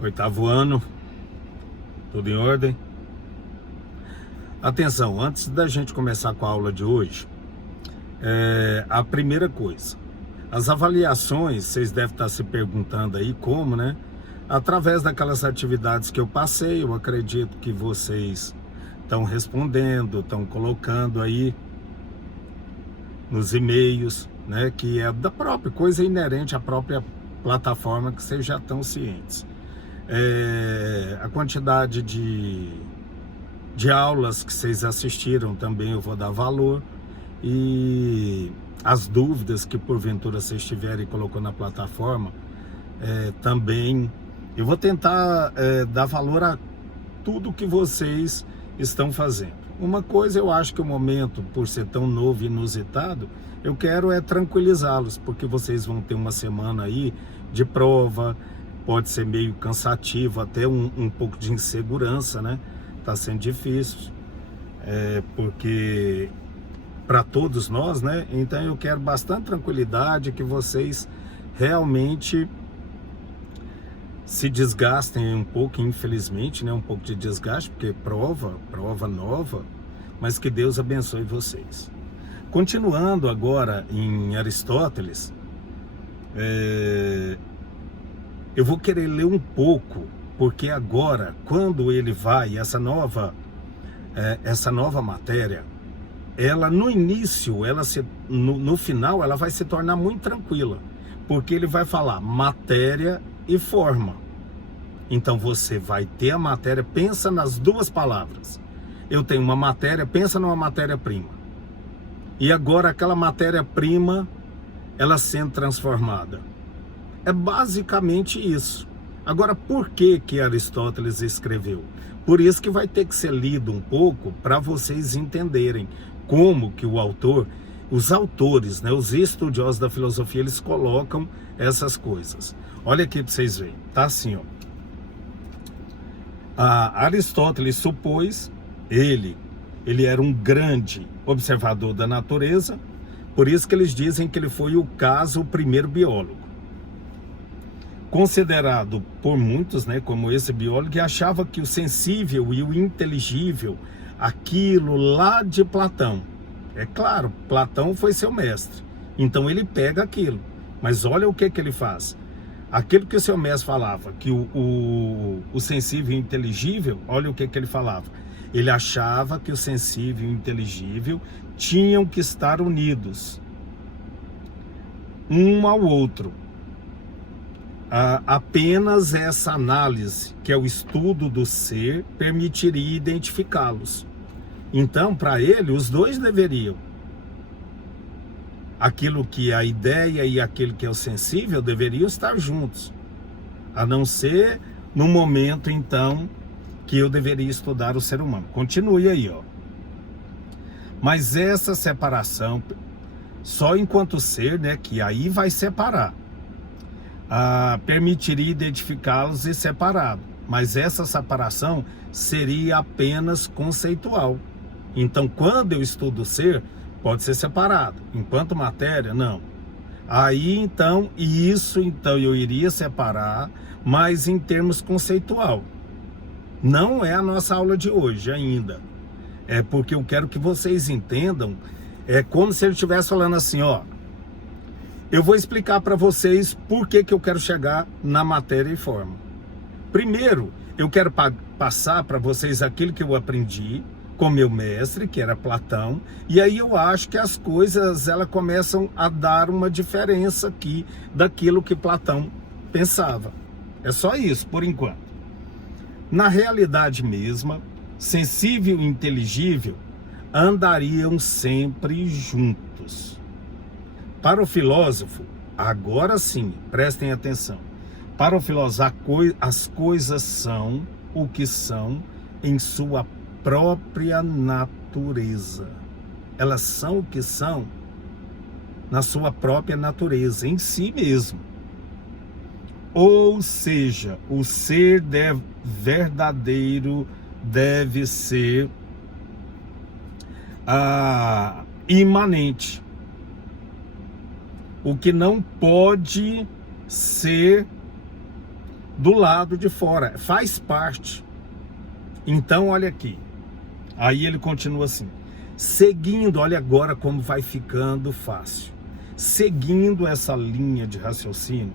Oitavo ano, tudo em ordem? Atenção, antes da gente começar com a aula de hoje, a primeira coisa, as avaliações, vocês devem estar se perguntando aí como, né? Através daquelas atividades que eu passei, eu acredito que vocês estão respondendo, estão colocando aí nos e-mails, né? Que é da própria coisa inerente à própria plataforma que vocês já estão cientes. A quantidade de aulas que vocês assistiram também eu vou dar valor, e as dúvidas que porventura vocês tiverem e colocou na plataforma, também eu vou tentar dar valor a tudo que vocês estão fazendo. Uma coisa, eu acho que o momento, por ser tão novo e inusitado, eu quero tranquilizá-los, porque vocês vão ter uma semana aí de prova, pode ser meio cansativo, até um pouco de insegurança, né? Tá sendo difícil, porque para todos nós, né? Então eu quero bastante tranquilidade, que vocês realmente se desgastem um pouco, infelizmente, né? Um pouco de desgaste, porque prova nova, mas que Deus abençoe vocês. Continuando agora em Aristóteles, eu vou querer ler um pouco, porque agora, quando ele vai, essa nova matéria, ela no início, no final, ela vai se tornar muito tranquila, porque ele vai falar matéria e forma. Então você vai ter a matéria, pensa nas duas palavras. Eu tenho uma matéria, pensa numa matéria-prima. E agora aquela matéria-prima, ela sendo transformada. É basicamente isso. Agora, por que Aristóteles escreveu? Por isso que vai ter que ser lido um pouco para vocês entenderem como que o autor, os autores, né, os estudiosos da filosofia, eles colocam essas coisas. Olha aqui para vocês verem. Tá assim, ó. Aristóteles supôs, ele era um grande observador da natureza, por isso que eles dizem que ele foi o primeiro biólogo. Considerado por muitos, né, como esse biólogo, que achava que o sensível e o inteligível, aquilo lá de Platão. É claro, Platão foi seu mestre, então ele pega aquilo, mas olha o que ele faz. Aquilo que o seu mestre falava, que o sensível e o inteligível, olha o que ele falava. Ele achava que o sensível e o inteligível tinham que estar unidos um ao outro. Apenas essa análise, que é o estudo do ser, permitiria identificá-los. Então, para ele, os dois deveriam. Aquilo que é a ideia e aquilo que é o sensível deveriam estar juntos. A não ser no momento, então, que eu deveria estudar o ser humano. Continue aí, ó. Mas essa separação, só enquanto ser, né, que aí vai separar. Permitiria identificá-los e separado, mas essa separação seria apenas conceitual. Então, quando eu estudo o ser, pode ser separado, enquanto matéria, não. Aí, então, eu iria separar, mas em termos conceitual. Não é a nossa aula de hoje ainda. É porque eu quero que vocês entendam, é como se ele estivesse falando assim, ó. Eu vou explicar para vocês por que eu quero chegar na matéria e forma. Primeiro, eu quero passar para vocês aquilo que eu aprendi com meu mestre, que era Platão, e aí eu acho que as coisas elas começam a dar uma diferença aqui daquilo que Platão pensava. É só isso, por enquanto. Na realidade mesma, sensível e inteligível andariam sempre juntos. Para o filósofo, agora sim, prestem atenção. Para o filósofo, as coisas são o que são em sua própria natureza. Elas são o que são na sua própria natureza, em si mesmo. Ou seja, o ser verdadeiro deve ser imanente. O que não pode ser do lado de fora, faz parte. Então, olha aqui. Aí ele continua assim, seguindo, olha agora como vai ficando fácil. Seguindo essa linha de raciocínio,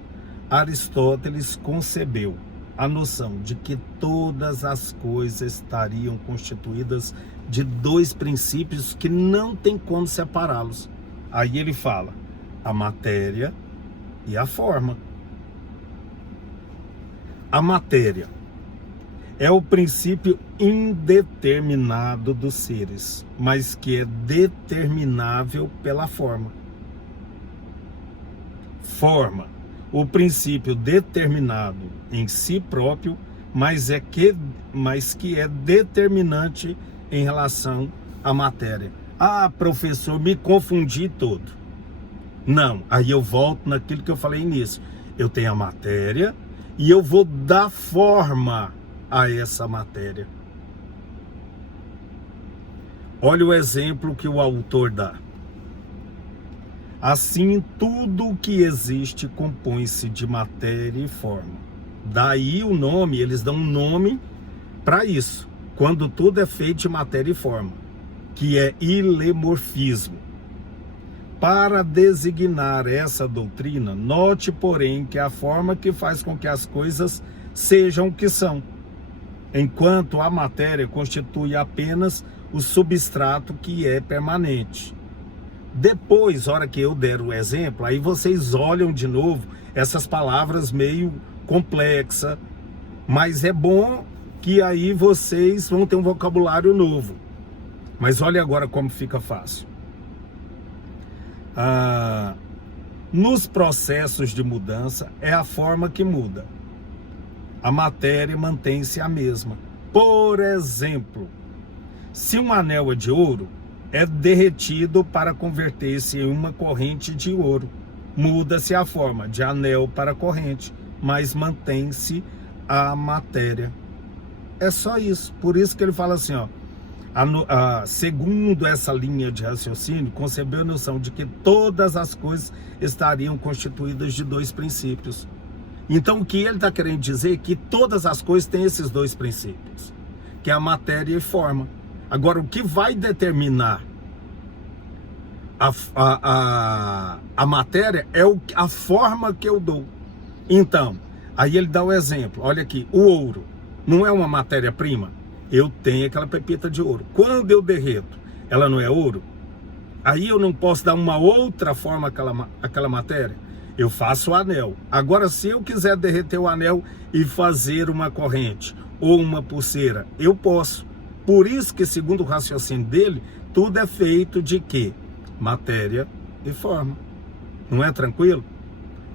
Aristóteles concebeu a noção de que todas as coisas estariam constituídas de dois princípios que não tem como separá-los. Aí ele fala, a matéria e a forma. A matéria é o princípio indeterminado dos seres, mas que é determinável pela forma. Forma, o princípio determinado em si próprio, mas que é determinante em relação à matéria. Ah, professor, me confundi todo. Não, aí eu volto naquilo que eu falei nisso. Eu tenho a matéria e eu vou dar forma a essa matéria. Olha o exemplo que o autor dá. Assim, tudo o que existe compõe-se de matéria e forma. Daí o nome, eles dão um nome para isso, quando tudo é feito de matéria e forma, que é ilemorfismo. Para designar essa doutrina, note, porém, que é a forma que faz com que as coisas sejam o que são, enquanto a matéria constitui apenas o substrato que é permanente. Depois, hora que eu der o exemplo, aí vocês olham de novo essas palavras meio complexas, mas é bom que aí vocês vão ter um vocabulário novo. Mas olha agora como fica fácil. Nos processos de mudança, é a forma que muda. A matéria mantém-se a mesma. Por exemplo, se um anel é de ouro, é derretido para converter-se em uma corrente de ouro. Muda-se a forma de anel para corrente, mas mantém-se a matéria. É só isso. Por isso que ele fala assim, ó. Segundo essa linha de raciocínio, concebeu a noção de que todas as coisas estariam constituídas de dois princípios. Então, o que ele está querendo dizer é que todas as coisas têm esses dois princípios, que é a matéria e forma. Agora, o que vai determinar a matéria é a forma que eu dou. Então, aí ele dá o exemplo. Olha aqui, o ouro não é uma matéria-prima? Eu tenho aquela pepita de ouro. Quando eu derreto, ela não é ouro? Aí eu não posso dar uma outra forma àquela matéria? Eu faço o anel. Agora, se eu quiser derreter o anel e fazer uma corrente ou uma pulseira, eu posso. Por isso que, segundo o raciocínio dele, tudo é feito de quê? Matéria e forma. Não é tranquilo?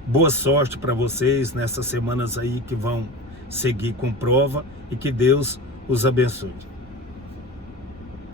Boa sorte para vocês nessas semanas aí que vão seguir com prova e que Deus os abençoe.